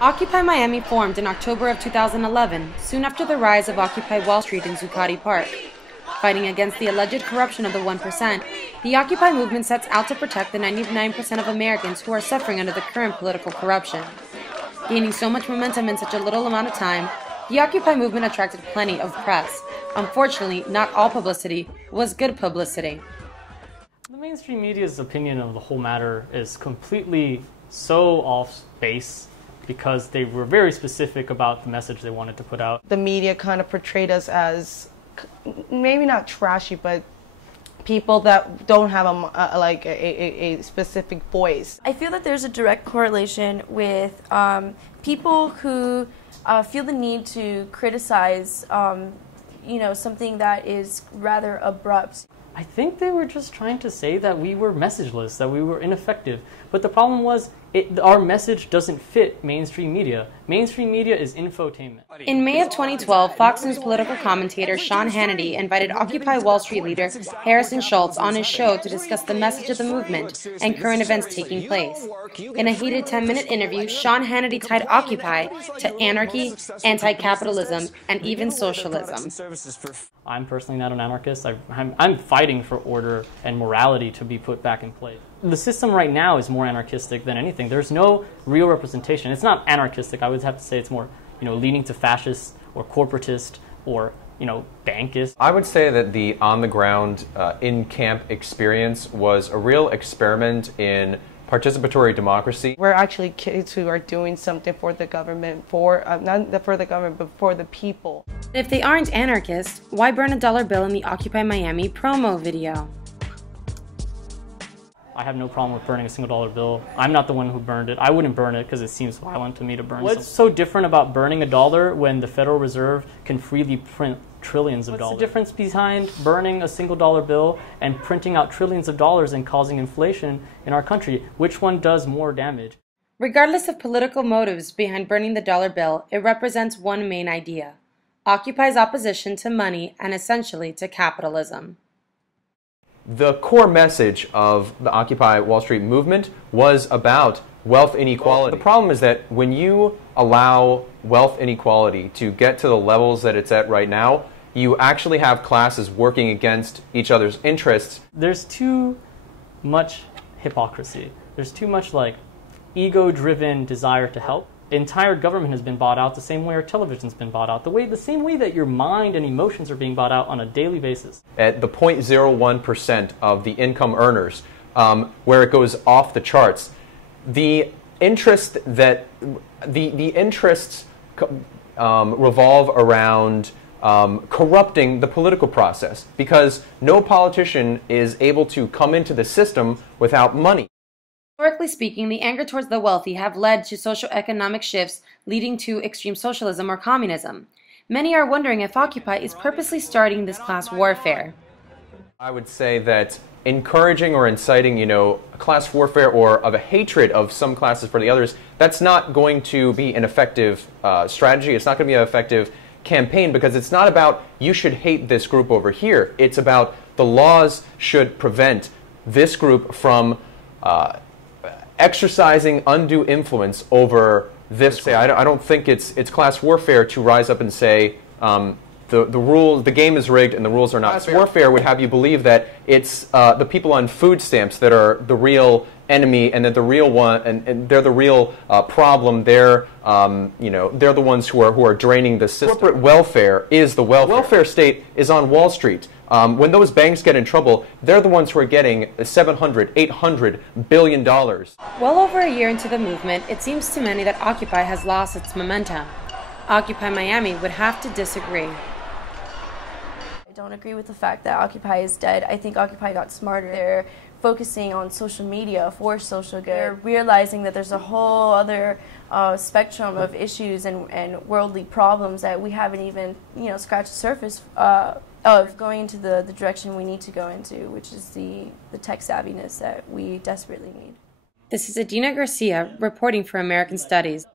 Occupy Miami formed in October of 2011, soon after the rise of Occupy Wall Street in Zuccotti Park. Fighting against the alleged corruption of the 1%, the Occupy movement sets out to protect the 99% of Americans who are suffering under the current political corruption. Gaining so much momentum in such a little amount of time, the Occupy movement attracted plenty of press. Unfortunately, not all publicity was good publicity. The mainstream media's opinion of the whole matter is completely so off base because they were very specific about the message they wanted to put out. The media kind of portrayed us as maybe not trashy, but people that don't have a specific voice. I feel that there's a direct correlation with people who feel the need to criticize something that is rather abrupt. I think they were just trying to say that we were messageless, that we were ineffective. But the problem was, our message doesn't fit mainstream media. Mainstream media is infotainment. In May of 2012, Fox News political commentator Sean Hannity invited Occupy Wall Street leader Harrison Schultz on his show to discuss the message of the movement and current events taking place. In a heated 10-minute interview, Sean Hannity tied Occupy to anarchy, anti-capitalism, and even socialism. I'm personally not an anarchist. I'm fighting for order and morality to be put back in place. The system right now is more anarchistic than anything. There's no real representation. It's not anarchistic. I would have to say it's more, leaning to fascist or corporatist or, bankist. I would say that the on-the-ground, in-camp experience was a real experiment in participatory democracy. We're actually kids who are doing something for the government, not for the government, but for the people. If they aren't anarchists, why burn a dollar bill in the Occupy Miami promo video? I have no problem with burning a single dollar bill. I'm not the one who burned it. I wouldn't burn it because it seems violent to me to burn. What's so different about burning a dollar when the Federal Reserve can freely print trillions of dollars? What's the difference behind burning a single dollar bill and printing out trillions of dollars and causing inflation in our country? Which one does more damage? Regardless of political motives behind burning the dollar bill, it represents one main idea: Occupy's opposition to money and essentially to capitalism. The core message of the Occupy Wall Street movement was about wealth inequality. The problem is that when you allow wealth inequality to get to the levels that it's at right now, you actually have classes working against each other's interests. There's too much hypocrisy. There's too much ego-driven desire to help. Entire government has been bought out the same way our television's been bought out, the same way that your mind and emotions are being bought out on a daily basis. At the 0.01% of the income earners, where it goes off the charts, the interests revolve around corrupting the political process, because no politician is able to come into the system without money. Historically speaking, the anger towards the wealthy have led to socioeconomic shifts leading to extreme socialism or communism. Many are wondering if Occupy is purposely starting this class warfare. I would say that encouraging or inciting, class warfare or of a hatred of some classes for the others, that's not going to be an effective strategy. It's not going to be an effective campaign, because it's not about you should hate this group over here. It's about the laws should prevent this group from exercising undue influence over this. I don't think it's class warfare to rise up and say the game is rigged and the rules are not. Class warfare would have you believe that it's the people on food stamps that are the real enemy, and that the real one, and they're the real problem. They're they're the ones who are draining the system. Corporate welfare is the welfare. Welfare state is on Wall Street. When those banks get in trouble, they're the ones who are getting $700, $800 billion. Well over a year into the movement, it seems to many that Occupy has lost its momentum. Occupy Miami would have to disagree. I don't agree with the fact that Occupy is dead. I think Occupy got smarter. They're focusing on social media for social good. They're realizing that there's a whole other spectrum of issues and worldly problems that we haven't even scratched the surface of, going into the direction we need to go into, which is the tech savviness that we desperately need. This is Adina Garcia reporting for American Studies.